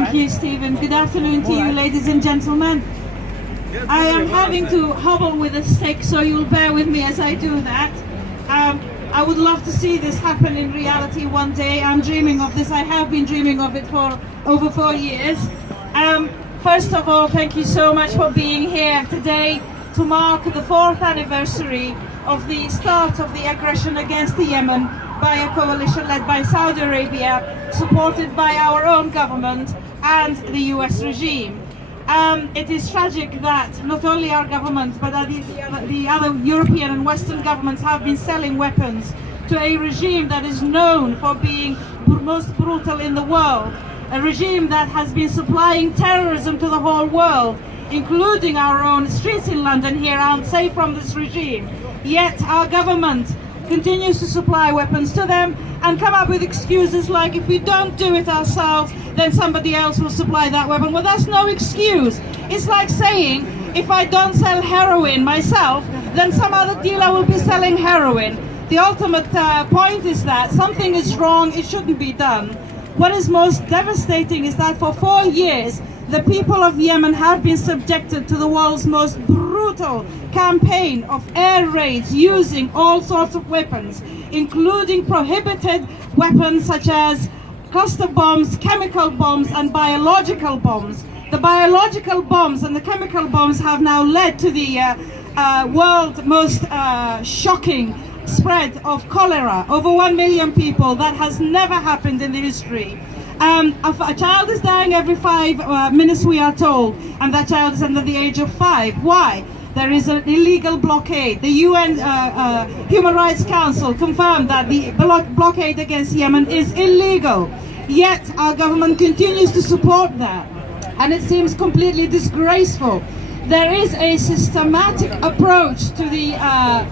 Thank you, Stephen. Good afternoon to you, ladies and gentlemen. I am having to hobble with a stick, so you'll bear with me as I do that. I would love to see this happen in reality one day. I'm dreaming of this. I have been dreaming of it for over 4 years. First of all, thank you so much for being here today to mark the 4th anniversary of the start of the aggression against Yemen by a coalition led by Saudi Arabia, supported by our own government and the US regime. It is tragic that not only our government but the other European and Western governments have been selling weapons to a regime that is known for being most brutal in the world, a regime that has been supplying terrorism to the whole world, including our own streets in London here aren't safe from this regime. Yet our government continues to supply weapons to them and come up with excuses like, if we don't do it ourselves, then somebody else will supply that weapon. Well, that's no excuse. It's like saying, if I don't sell heroin myself, then some other dealer will be selling heroin. The ultimate point is that something is wrong, it shouldn't be done. What is most devastating is that for 4 years, the people of Yemen have been subjected to the world's most brutal campaign of air raids using all sorts of weapons, including prohibited weapons such as cluster bombs, chemical bombs and biological bombs. The biological bombs and the chemical bombs have now led to the world's most shocking spread of cholera. Over 1 million people. That has never happened in the history. A child is dying every 5 minutes, we are told, and that child is under the age of 5. Why? There is an illegal blockade. The UN Human Rights Council confirmed that the blockade against Yemen is illegal. Yet our government continues to support that, and it seems completely disgraceful. There is a systematic approach to the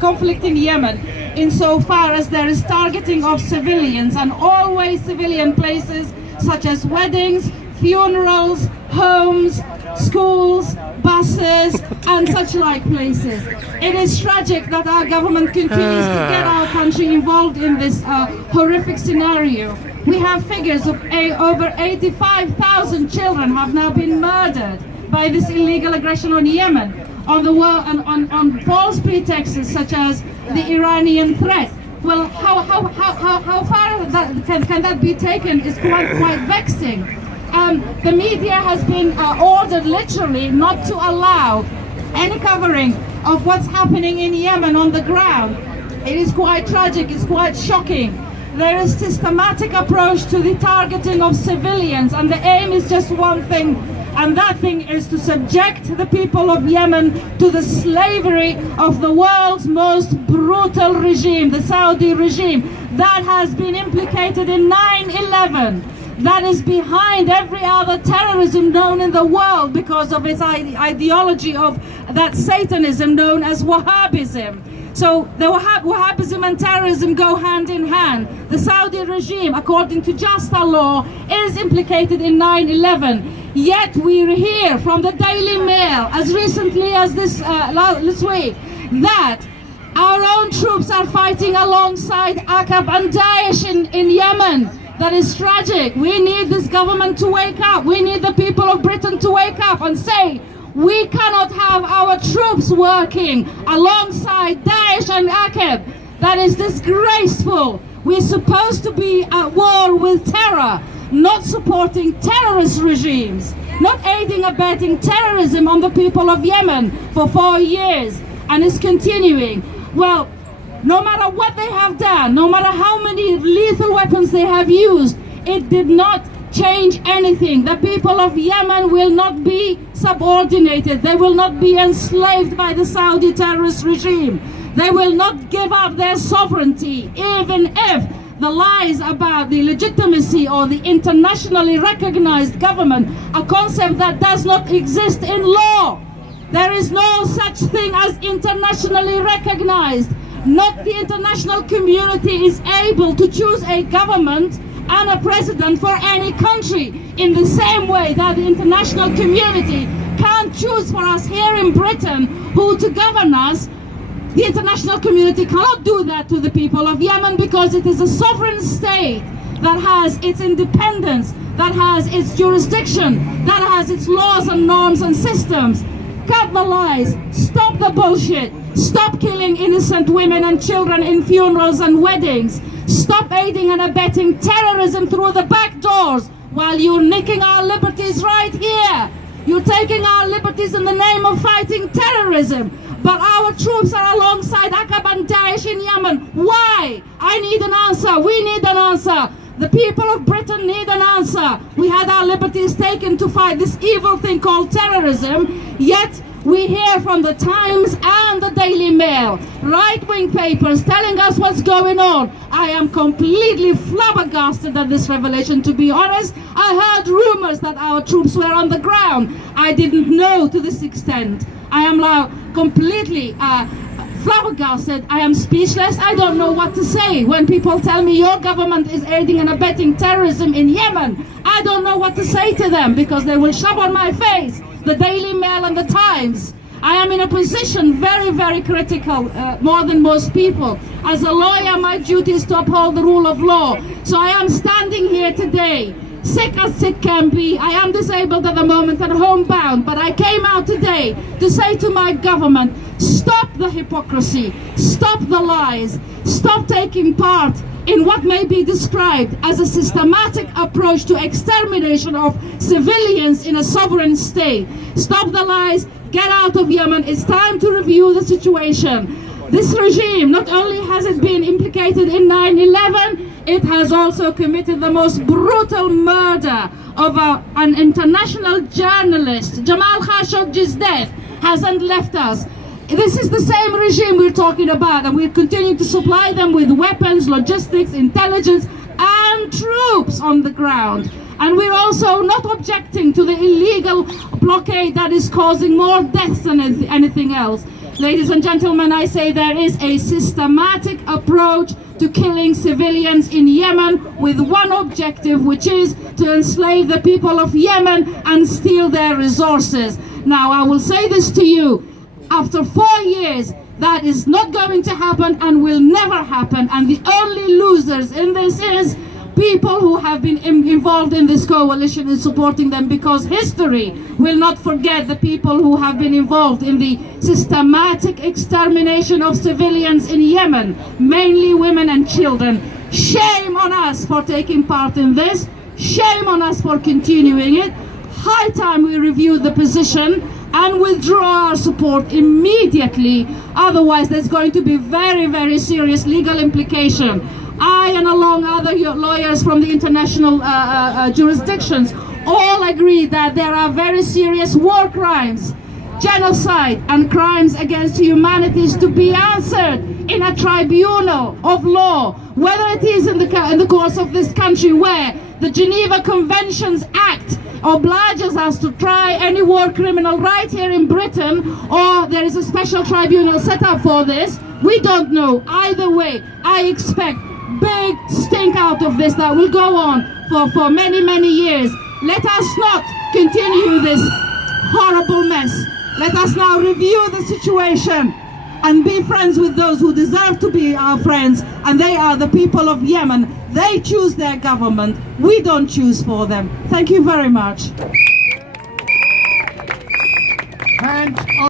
conflict in Yemen insofar as there is targeting of civilians, and always civilian places such as weddings, funerals, homes, schools, buses and such like places. It is tragic that our government continues to get our country involved in this horrific scenario. We have figures of over 85,000 children have now been murdered by this illegal aggression on Yemen on the world and on false pretexts such as the Iranian threat. Well, how far can that be taken is quite vexing. The media has been ordered literally not to allow any covering of what's happening in Yemen on the ground. It is quite tragic, it's quite shocking. There is systematic approach to the targeting of civilians, and the aim is just one thing, and that thing is to subject the people of Yemen to the slavery of the world's most brutal regime, the Saudi regime, that has been implicated in 9/11. That is behind every other terrorism known in the world because of its ideology of that Satanism known as Wahhabism. So the Wahhabism and terrorism go hand in hand. The Saudi regime, according to just law, is implicated in 9/11. Yet we hear from the Daily Mail, as recently as this week, that our own troops are fighting alongside AQAB and Daesh in Yemen. That is tragic. We need this government to wake up. We need the people of Britain to wake up and say, we cannot have our troops working alongside Daesh and AQAB. That is disgraceful. We're supposed to be at war with terror, not supporting terrorist regimes, not aiding and abetting terrorism on the people of Yemen for 4 years, and it's continuing. Well, no matter what they have done, no matter how many lethal weapons they have used, it did not change anything. The people of Yemen will not be subordinated. They will not be enslaved by the Saudi terrorist regime. They will not give up their sovereignty, even if the lies about the legitimacy or the internationally recognized government, a concept that does not exist in law. There is no such thing as internationally recognized. Not the international community is able to choose a government and a president for any country in the same way that the international community can't choose for us here in Britain who to govern us. The international community cannot do that to the people of Yemen because it is a sovereign state that has its independence, that has its jurisdiction, that has its laws and norms and systems. Cut the lies, stop the bullshit, stop killing innocent women and children in funerals and weddings, stop aiding and abetting terrorism through the back doors while you're nicking our liberties right here. You're taking our liberties in the name of fighting terrorism. But our troops are alongside Aqaba and Daesh in Yemen. Why? I need an answer. We need an answer. The people of Britain need an answer. We had our liberties taken to fight this evil thing called terrorism, yet we hear from the Times and the Daily Mail, right-wing papers telling us what's going on. I am completely flabbergasted at this revelation, to be honest. I heard rumors that our troops were on the ground. I didn't know to this extent. I am now completely flabbergasted. I am speechless. I don't know what to say when people tell me your government is aiding and abetting terrorism in Yemen. I don't know what to say to them because they will shove on my face the Daily Mail and the Times. I am in a position very, very critical, more than most people. As a lawyer, my duty is to uphold the rule of law. So I am standing here today, sick as sick can be. I am disabled at the moment and homebound, but I came out today to say to my government, stop the hypocrisy, stop the lies, stop taking part in what may be described as a systematic approach to extermination of civilians in a sovereign state. Stop the lies, get out of Yemen. It's time to review the situation. This regime, not only has it been implicated in 9/11, it has also committed the most brutal murder of an international journalist. Jamal Khashoggi's death hasn't left us. This is the same regime we're talking about, and we're continuing to supply them with weapons, logistics, intelligence, and troops on the ground. And we're also not objecting to the illegal blockade that is causing more deaths than anything else. Ladies and gentlemen, I say there is a systematic approach to killing civilians in Yemen with one objective, which is to enslave the people of Yemen and steal their resources. Now, I will say this to you. After 4 years, that is not going to happen and will never happen. And the only losers in this is people who have been involved in this coalition and supporting them, because history will not forget the people who have been involved in the systematic extermination of civilians in Yemen, mainly women and children. Shame on us for taking part in this. Shame on us for continuing it. High time we review the position and withdraw our support immediately. Otherwise, there's going to be very, very serious legal implication. I and along other lawyers from the international jurisdictions all agree that there are very serious war crimes, genocide and crimes against humanity to be answered in a tribunal of law, whether it is in the course of this country where the Geneva Conventions Act obliges us to try any war criminal right here in Britain, or there is a special tribunal set up for this. We don't know. Either way, I expect big stink out of this that will go on for many, many years. Let us not continue this horrible mess. Let us now review the situation and be friends with those who deserve to be our friends, and they are the people of Yemen. They choose their government. We don't choose for them. Thank you very much.